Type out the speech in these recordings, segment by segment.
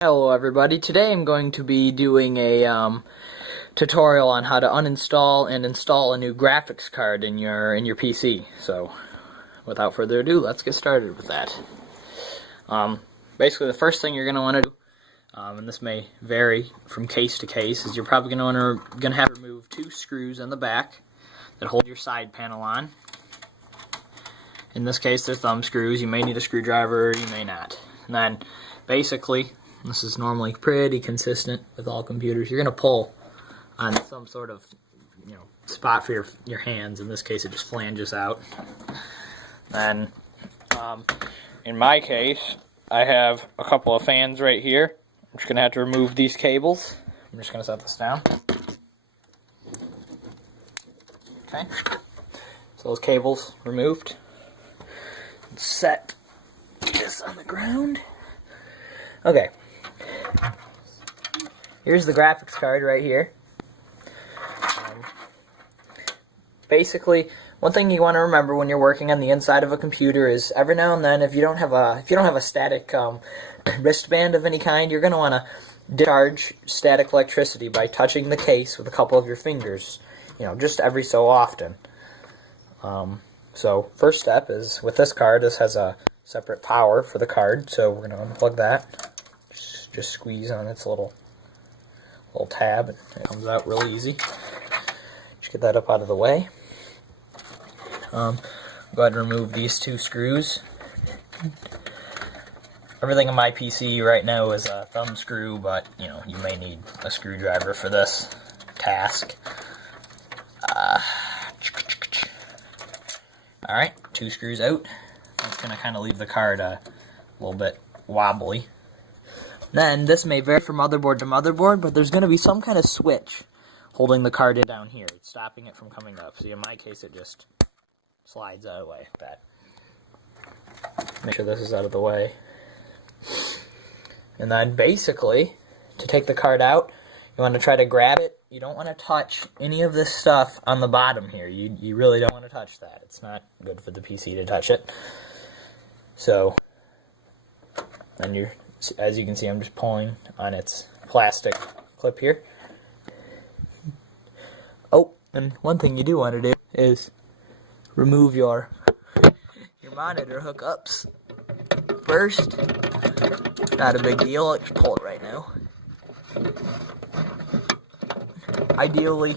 Hello everybody, today I'm going to be doing a tutorial on how to uninstall and install a new graphics card in your PC. So, without further ado, let's get started with that. Basically the first thing you're going to want to do, and this may vary from case to case, is you're probably going to have to remove two screws in the back that hold your side panel on. In this case they're thumb screws. You may need a screwdriver, you may not. And then basically, this is normally pretty consistent with all computers, you're going to pull on some sort of spot for your hands. In this case it just flanges out. Then in my case I have a couple of fans right here. I'm just going to have to remove these cables. I'm just going to set this down. Okay, so those cables removed. Set this on the ground. Okay, here's the graphics card right here. Basically, one thing you want to remember when you're working on the inside of a computer is every now and then, if you don't have a static wristband of any kind, you're going to want to discharge static electricity by touching the case with a couple of your fingers. Just every so often. So first step is, with this card, this has a separate power for the card, so we're going to unplug that. Just squeeze on its little tab, and it comes out really easy. Just get that up out of the way. Go ahead and remove these two screws. Everything in my PC right now is a thumb screw, but you may need a screwdriver for this task. Alright, two screws out. That's going to kind of leave the card a little bit wobbly. Then, this may vary from motherboard to motherboard, but there's going to be some kind of switch holding the card in down here. It's stopping it from coming up. See, in my case, it just slides out of the way like that. Make sure this is out of the way. And then, basically, to take the card out, you want to try to grab it. You don't want to touch any of this stuff on the bottom here. You really don't want to touch that. It's not good for the PC to touch it. So, then as you can see, I'm just pulling on its plastic clip here. Oh, and one thing you do want to do is remove your monitor hookups first. Not a big deal. I'll just pull it right now. Ideally,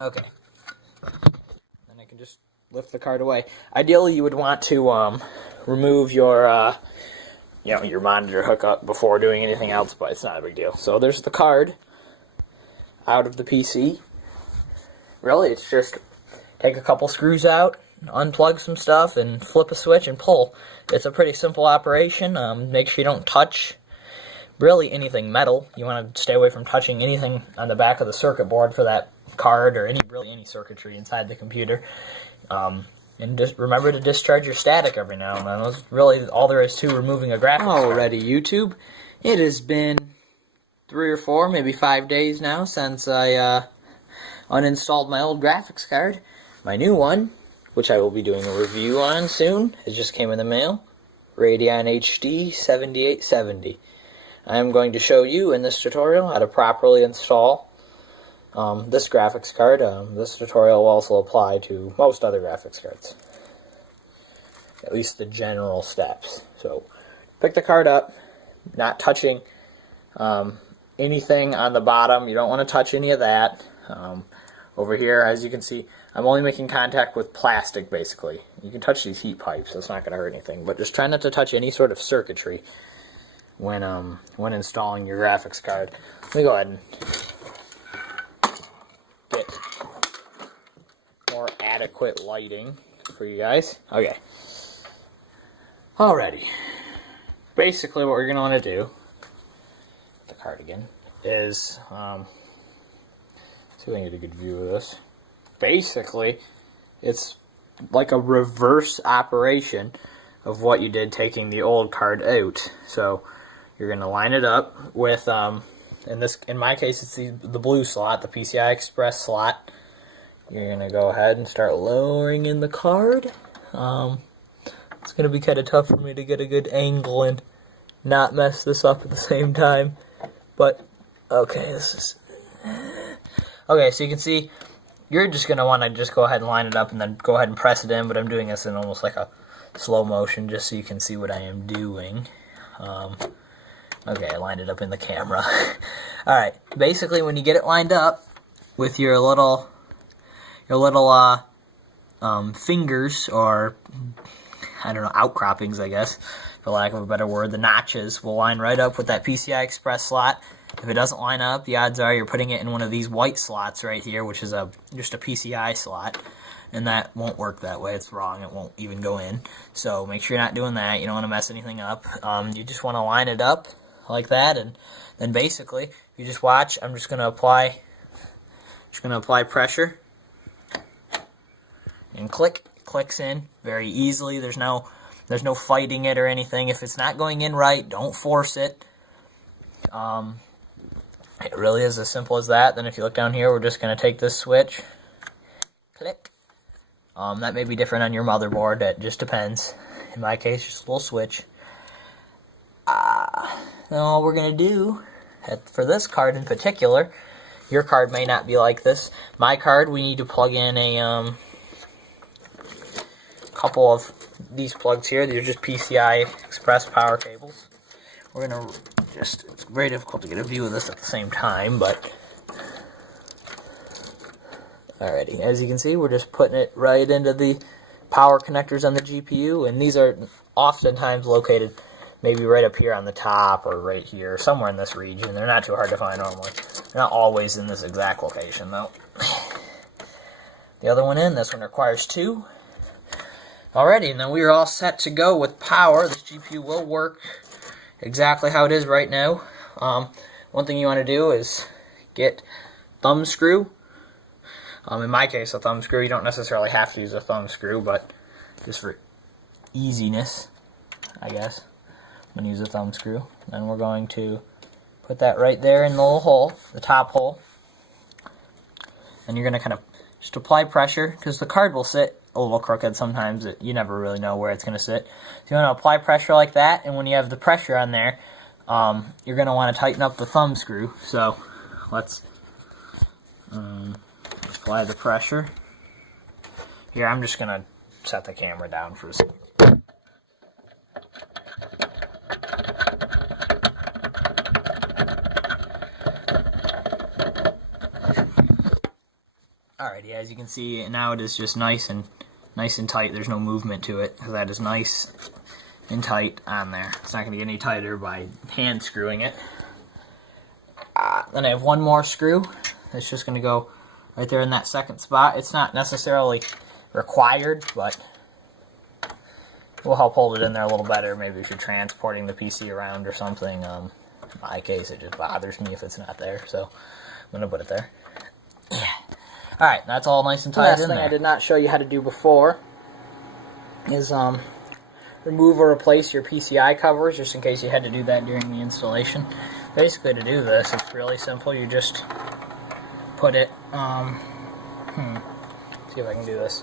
okay, then I can just lift the card away. Ideally, you would want to remove your your monitor hookup before doing anything else, but it's not a big deal. So there's the card out of the PC. Really, it's just take a couple screws out, unplug some stuff, and flip a switch and pull. It's a pretty simple operation. Make sure you don't touch really anything metal. You want to stay away from touching anything on the back of the circuit board for that card, or any circuitry inside the computer. And just remember to discharge your static every now and then. That's really all there is to removing a graphics card. Alrighty, YouTube. It has been 3 or 4, maybe 5 days now since I uninstalled my old graphics card. My new one, which I will be doing a review on soon, it just came in the mail. Radeon HD 7870. I am going to show you in this tutorial how to properly install this graphics card. This tutorial will also apply to most other graphics cards. At least the general steps. So, pick the card up, not touching anything on the bottom. You don't want to touch any of that. Over here, as you can see, I'm only making contact with plastic, basically. You can touch these heat pipes, that's not going to hurt anything, but just try not to touch any sort of circuitry when installing your graphics card. Let me go ahead and get more adequate lighting for you guys. Okay. Alrighty. Basically, what we're going to want to do, the card again, is see if I can get a good view of this. Basically, it's like a reverse operation of what you did taking the old card out. So you're going to line it up with in my case, it's the blue slot, the PCI Express slot. you're going to go ahead and start lowering in the card. It's going to be kind of tough for me to get a good angle and not mess this up at the same time. But, okay, okay, so you can see, you're just going to want to just go ahead and line it up and then go ahead and press it in, but I'm doing this in almost like a slow motion just so you can see what I am doing. Okay, I lined it up in the camera. Alright, basically when you get it lined up with your little fingers, or I don't know, outcroppings, I guess, for lack of a better word, the notches will line right up with that PCI Express slot. If it doesn't line up, the odds are you're putting it in one of these white slots right here, which is just a PCI slot, and that won't work that way. It's wrong. It won't even go in. So make sure you're not doing that. You don't want to mess anything up. You just want to line it up like that, and then basically you just watch. I'm just going to apply pressure, and clicks in very easily. There's no fighting it or anything. If it's not going in right, don't force it. It really is as simple as that. Then if you look down here, we're just going to take this switch, click. That may be different on your motherboard. It just depends. In my case, just a little switch. Now all we're going to do, for this card in particular, your card may not be like this. My card, we need to plug in a couple of these plugs here. These are just PCI Express power cables. We're going to it's very difficult to get a view of this at the same time, but alrighty, as you can see, we're just putting it right into the power connectors on the GPU, and these are oftentimes located maybe right up here on the top or right here, somewhere in this region. They're not too hard to find normally. They're not always in this exact location, though. The other one in, this one requires 2. Alrighty, and then we are all set to go with power. This GPU will work exactly how it is right now. One thing you want to do is get thumb screw. In my case, a thumb screw. You don't necessarily have to use a thumb screw, but just for easiness, I guess, I'm going to use a thumb screw. Then we're going to put that right there in the little hole, the top hole. And you're going to kind of just apply pressure, because the card will sit a little crooked sometimes. You never really know where it's going to sit. So you want to apply pressure like that, and when you have the pressure on there, you're going to want to tighten up the thumb screw. So let's apply the pressure. Here, I'm just going to set the camera down for a second. Alrighty, as you can see, now it is just nice and tight. There's no movement to it, because that is nice and tight on there. It's not going to get any tighter by hand screwing it. Then I have one more screw. It's just going to go right there in that second spot. It's not necessarily required, but it will help hold it in there a little better. Maybe if you're transporting the PC around or something. In my case, it just bothers me if it's not there, so I'm going to put it there. Yeah. Alright, that's all nice and tight in there. The last thing I did not show you how to do before is remove or replace your PCI covers, just in case you had to do that during the installation. Basically, to do this, it's really simple. You just put it, see if I can do this.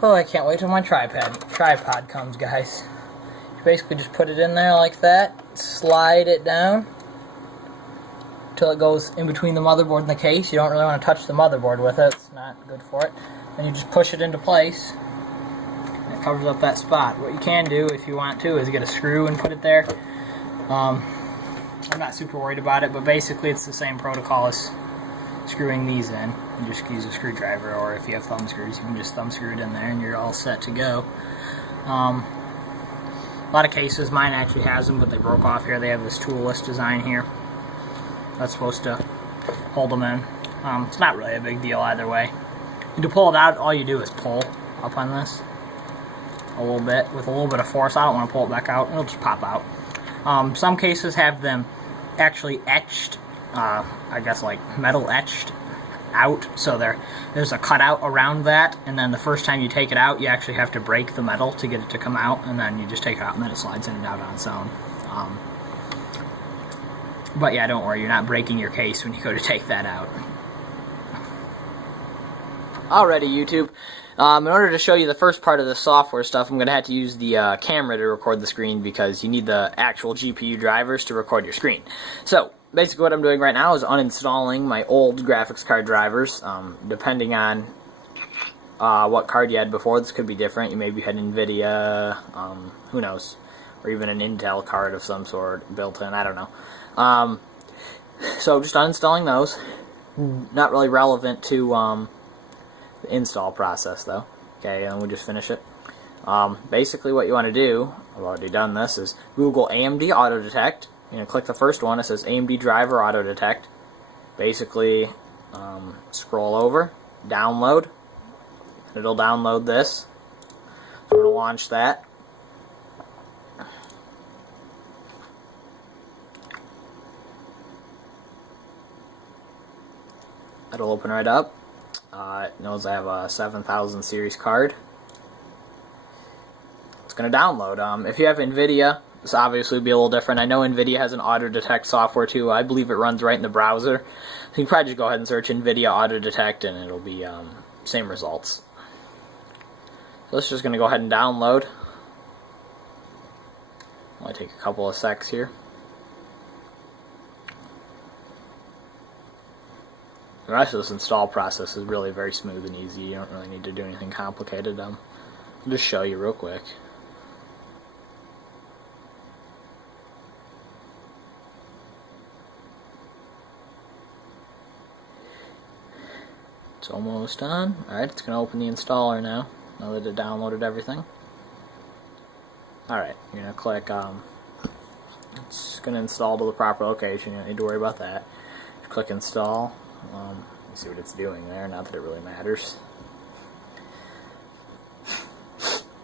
Oh, I can't wait till my tripod comes, guys. You basically just put it in there like that, slide it down till it goes in between the motherboard and the case. You don't really want to touch the motherboard with it. It's not good for it. Then you just push it into place. It covers up that spot. What you can do, if you want to, is get a screw and put it there. I'm not super worried about it, but basically it's the same protocol as screwing these in. You just use a screwdriver, or if you have thumb screws, you can just thumb screw it in there and you're all set to go. A lot of cases, mine actually has them, but they broke off here. They have this toolless design here that's supposed to hold them in. It's not really a big deal either way. To pull it out, all you do is pull up on this a little bit with a little bit of force. I don't want to pull it back out. It'll just pop out. Some cases have them actually etched, I guess like metal etched out, so there's a cutout around that, and then the first time you take it out, you actually have to break the metal to get it to come out, and then you just take it out, and then it slides in and out on its own. But yeah, don't worry, you're not breaking your case when you go to take that out. Alrighty, YouTube. In order to show you the first part of the software stuff, I'm going to have to use the camera to record the screen because you need the actual GPU drivers to record your screen. So, basically what I'm doing right now is uninstalling my old graphics card drivers. Depending on what card you had before, this could be different. You maybe had NVIDIA, who knows, or even an Intel card of some sort built in, I don't know. So just uninstalling those. Not really relevant to the install process though. Okay, and we'll just finish it. Basically what you want to do, I've already done this, is Google AMD Auto Detect. You know, click the first one, it says AMD Driver Auto Detect. Basically, scroll over, download. It'll download this. So we're going to launch that. It'll open right up. It knows I have a 7000 series card. It's going to download. If you have NVIDIA, this obviously would be a little different. I know NVIDIA has an auto detect software too. I believe it runs right in the browser. So you can probably just go ahead and search NVIDIA Auto Detect and it'll be same results. So this is just going to go ahead and download. Might take a couple of secs here. The rest of this install process is really very smooth and easy. You don't really need to do anything complicated. I'll just show you real quick. It's almost done. Alright, it's going to open the installer now that it downloaded everything. Alright, you're going to click, it's going to install to the proper location. You don't need to worry about that. Just click install. See what it's doing there, not that it really matters.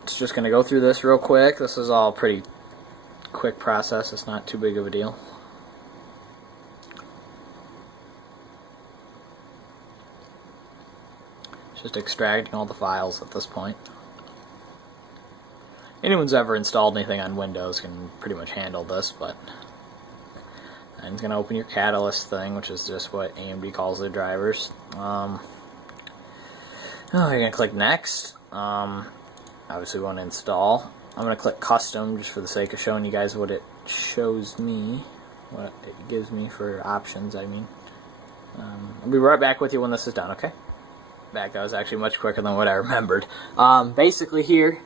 It's just going to go through this real quick. This is all pretty quick process. It's not too big of a deal. It's just extracting all the files at this point. Anyone's ever installed anything on Windows can pretty much handle this, but and it's going to open your Catalyst thing, which is just what AMD calls their drivers. You're going to click Next. Obviously we want to install. I'm going to click Custom just for the sake of showing you guys what it shows me. What it gives me for options, I mean. I'll be right back with you when this is done, okay? That was actually much quicker than what I remembered. Basically here,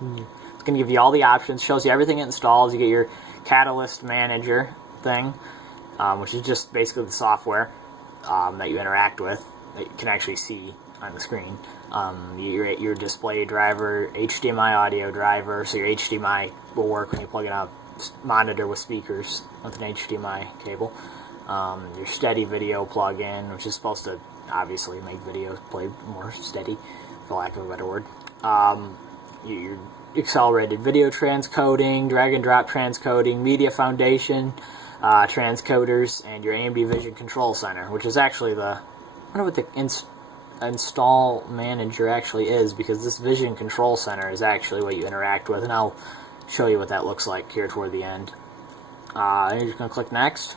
it's going to give you all the options, shows you everything it installs. You get your Catalyst Manager thing, which is just basically the software that you interact with, that you can actually see on the screen. Your display driver, HDMI audio driver, so your HDMI will work when you plug in a monitor with speakers with an HDMI cable. Your steady video plug-in, which is supposed to obviously make videos play more steady, for lack of a better word. Your accelerated video transcoding, drag and drop transcoding, media foundation, transcoders, and your AMD Vision Control Center, which is actually the, I wonder what the install manager actually is, because this Vision Control Center is actually what you interact with, and I'll show you what that looks like here toward the end. You're just going to click Next,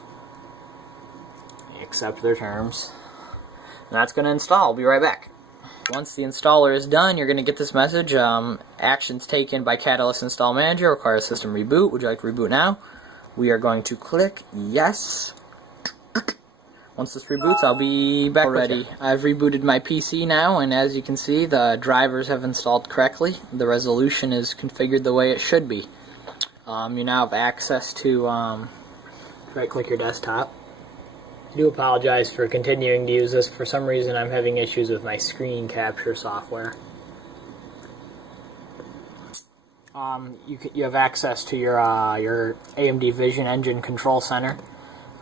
accept their terms, and that's going to install. I'll be right back. Once the installer is done, you're going to get this message, actions taken by Catalyst Install Manager require a system reboot. Would you like to reboot now? We are going to click yes. Once this reboots, I'll be back already. I've rebooted my PC now, and as you can see, the drivers have installed correctly. The resolution is configured the way it should be. You now have access to right-click your desktop. I do apologize for continuing to use this. For some reason, I'm having issues with my screen capture software. You have access to your AMD Vision Engine Control Center.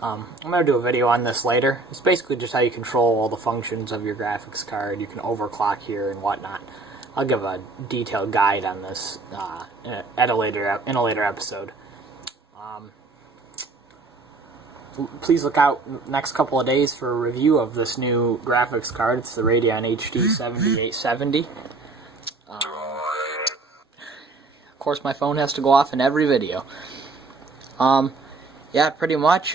I'm going to do a video on this later. It's basically just how you control all the functions of your graphics card. You can overclock here and whatnot. I'll give a detailed guide on this in a later episode. Please look out next couple of days for a review of this new graphics card. It's the Radeon HD 7870. Of course, my phone has to go off in every video. Yeah, pretty much.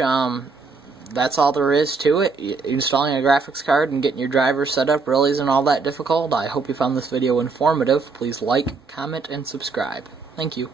that's all there is to it. Installing a graphics card and getting your driver set up really isn't all that difficult. I hope you found this video informative. Please like, comment, and subscribe. Thank you.